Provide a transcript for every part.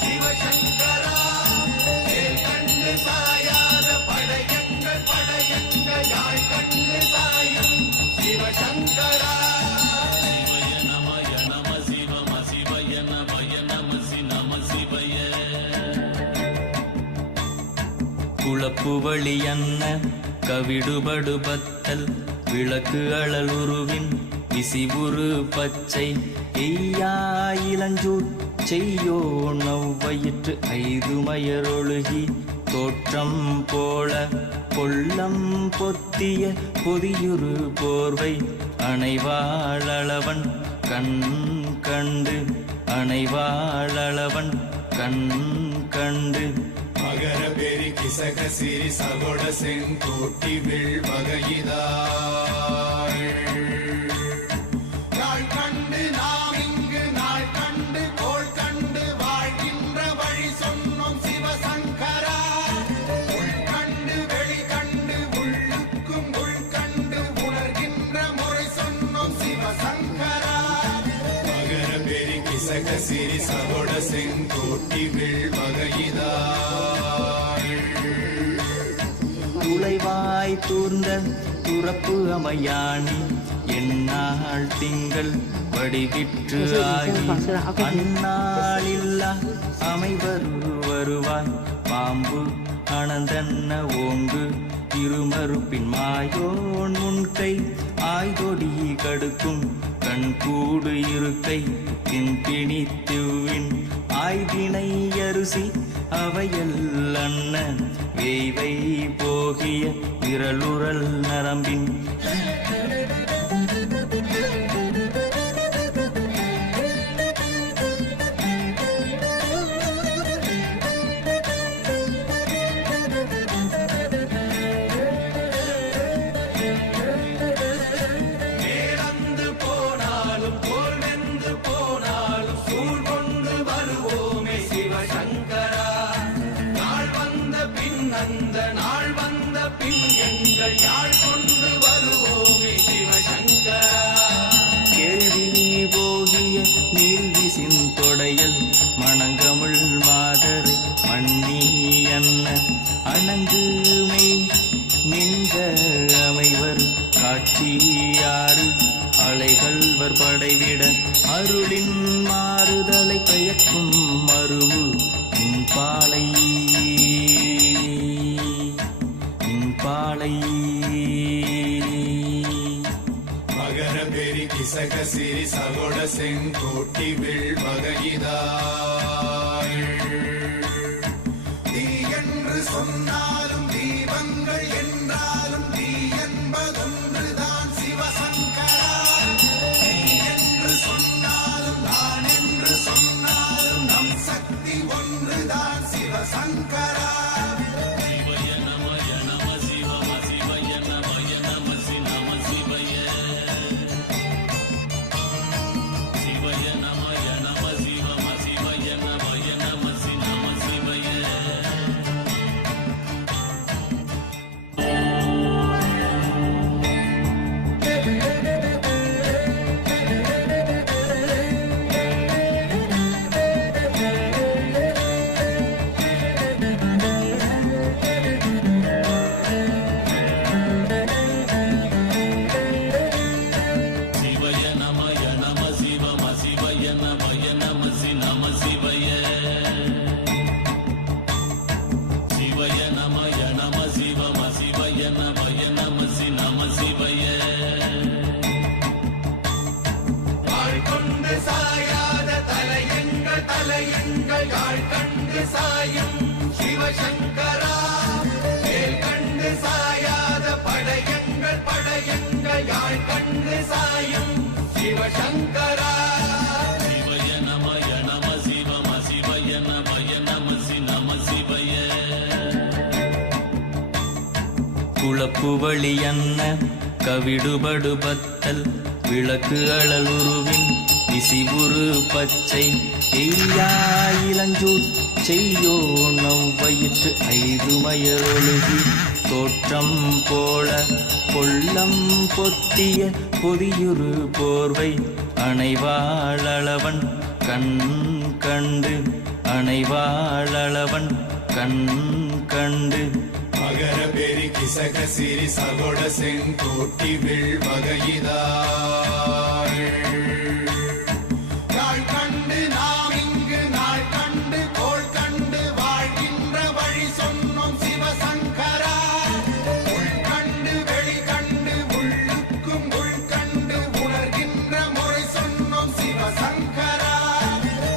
சிவசங்கரா கண்டு சாயாத படையங்கள் படையங்கள் யாழ் கண்டு சாயும் சிவசங்கரா சிவய நமய நம சிவம சிவய நமய நம சி நம சிவய குளப்புவழி அன்ன கவிடுபடு பத்தல் விளக்கு அழலுருவின் விசிவுரு பச்சை எய்யா இளஞ்சூர் செய்யோ நவ்வயிற்று ஐதுமயரொழுகி தோற்றம் போல கொள்ளம் பொத்திய பொதியுரு போர்வை அணைவாழவன் கண் கண்டு அணைவாழவன் கண் கண்டு மகர பெரி கிசக சிறி சகோட செங்கோட்டி வில் வகையிதாள் நாள் கண்டு நாம் இங்கு நாள் கண்டு கோள் கண்டு வாழ்கின்ற வழி சொன்னோம் சிவசங்கரா உள் கண்டு வெளி கண்டு உள்ளுக்கும் உள் கண்டு உணர்கின்ற முறை சொன்னோம் சிவசங்கரா மகர பெரி கிசக சிறி சகோட செங்கோட்டி வில் வகையிதாள் துளைவாய் தூர்ந்த துறப்பு அமையாணி எந்நாள் திங்கள் வடிவிற்று ஆகி அந்நாளில்லா அமைவரு வருவாய் பாம்பு அனந்தன்ன ஓங்கு இருமறுப்பின் மாயோன் முன்கை ஆய்தொடி கடுக்கும் கண்கூடு இருக்கை தின்பிணித்துவின் ஆய்தினை அரிசி அவையல் அண்ண வேய்வை போகிய விரலுரல் நரம்பின் அந்த நாள் வந்த பின் எங்கள் யாழ் கொண்டு வருவோமே சிவசங்கரா கேள்வி போகிய நீல்விசின் தொடையல் மணங்கமிழ் மாதரை மண்ணி அன்ன அணங்குமை நின்ற அமைவர் காட்சியாறு அலைகள்வர் படைவிட அருளின் மாறுதலை பெயர்க்கும் மருவு பாலை பாலை மகர பெரி கிசக சிறி சகோட செங்கோட்டி வில் வகையிதாள் தீ என்று சொன்னாலும் தீபங்கள் என்றாலும் தீ என்பதொன்றுதான் சிவசங்கரா தீ என்று சொன்னாலும் நான் என்று சொன்னாலும் நம் சக்தி ஒன்றுதான் சிவசங்கரா தலையங்கள் யாழ் கண்டு சாயும் சிவசங்கரா கண்டு சாயாத படையங்கள் படையங்கள் யாழ் கண்டு சாயும் சிவசங்கரா சிவய நமய நம சிவம சிவய நமய நம சி நம சிவய குளப்புவழி அன்ன கவிடுபடு பத்தல் விளக்கு அழலுருவின் விசிவுரு பச்சை எய்யா இளஞ்சூர் செய்யோ நவ்வயிற்று ஐதுமயரொழுகி தோற்றம் போல கொள்ளம் பொத்திய பொதியுரு போர்வை அணைவாழவன் கண் கண்டு அணைவாளவன் கண் கண்டு மகர பெரி கிசக சிறி சகொட செங்கோட்டி வில் வகையிதாள் நாள் கண்டு நாம் இங்கு நாள் கண்டு கோள் கண்டு வாழ்கின்ற வழி சொன்னோம் சிவசங்கரா உள் கண்டு வெளி கண்டு உள்ளுக்கும் உள் கண்டு உணர்கின்ற முறை சொன்னோம் சிவசங்கரா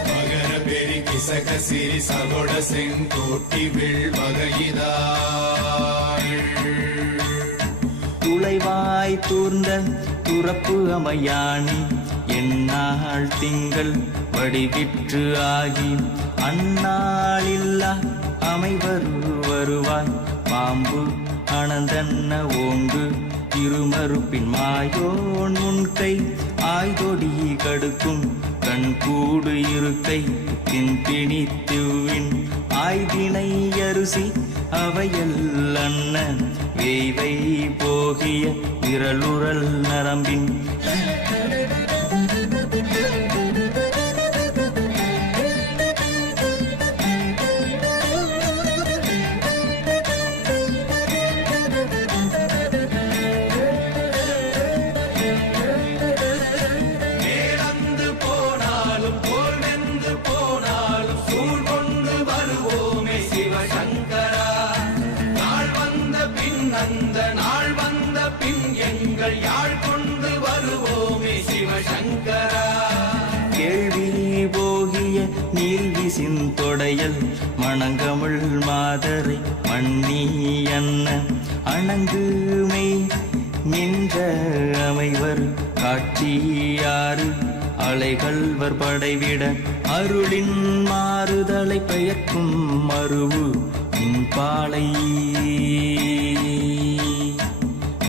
மகர பெரி கிசக சிறி சகொட செங்கோட்டி வில் வகையிதாள் துளைவாய் தூர்ந்த துறப்பு அமையாணி எந்நாள் திங்கள் வடிவிற்று ஆகி அந்நாளில்லா வருவாய் பாம்பு அனந்தன்ன ஓங்கு இருமறுப்பின் மாயோன் முன்கை ஆய்தொடி கடுக்கும் கண்கூடு இருக்கை தின்பிணித்துவின் ஆய்தினை அரிசி அவையல் அன்ன வேய்வை போகிய விரலுறல் நரம்பின் மேலந்து போனாலும் போல் வெந்து போனாலும் சூழ் கொண்டு வருவோமே சிவசங்கரா நாள் வந்த பின் அந்த நாள் வந்த பின் எங்கள் யாழ் கொண்டு வருவோமே சிவசங்கரா கேள்வி போகிய நீர்விசின் தொடையல் மணங்கமிழ் மாதரை மண்ணி அன்ன அணங்குமை நின்ற அமைவர் காட்சியாறு அலைகள்வர் படைவிட அருளின் மாறுதலை பெயர்க்கும் மருவு பாலை